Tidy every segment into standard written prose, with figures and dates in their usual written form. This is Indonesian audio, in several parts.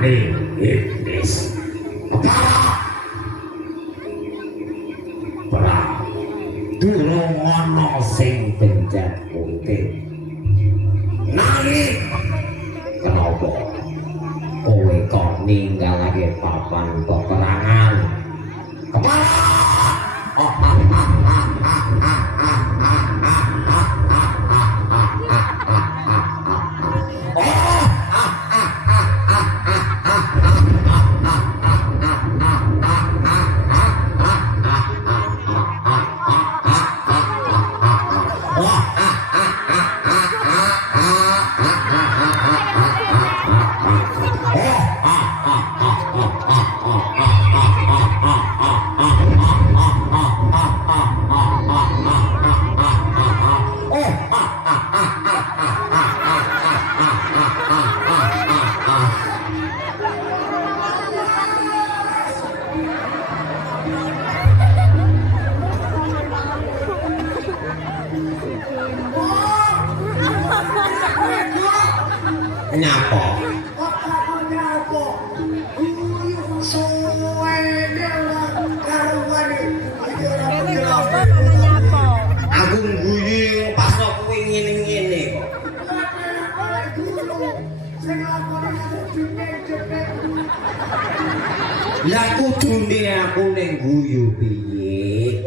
Rupane iblis. Pra durung ana sing benjat putih. Nanging kenapa kowe kok ninggalake papan peperangan? Kepala nyapa aku ngguyu pas kowe ngene-ngene lah kudune aku ning guyu piye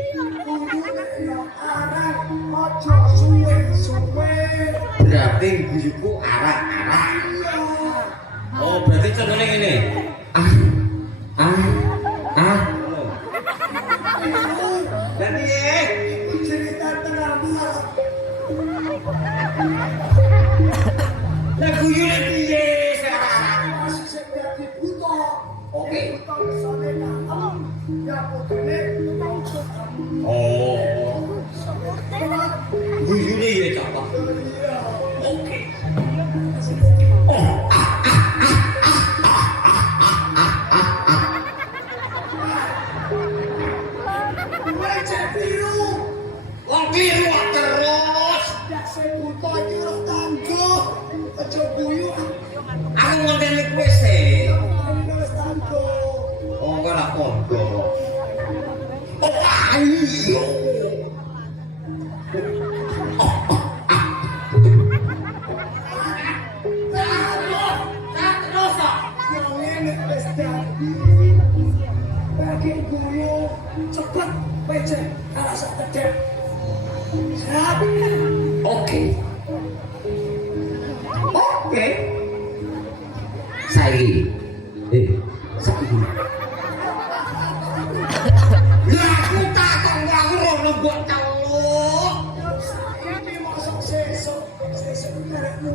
berarti guyuku arak-arak. Oh, berarti contohnya gini. Berarti cerita tengah lah guyune piye sekarang? Masih jadi buta. Oke. Oh. Guyune ya cakep. Oke. Wong biru terus. Nek sing buta iki ora tangguh. Aja guyu. Aku ngenteni kowe sih. Wis tangguh. Oh, kok ora podo. Ayo. Cepat pece alasan terjep. Siap. Oke. Saiki. Saiki. Ya aku takon aku ora mbok celuk. Iki mosok sesuk karepmu.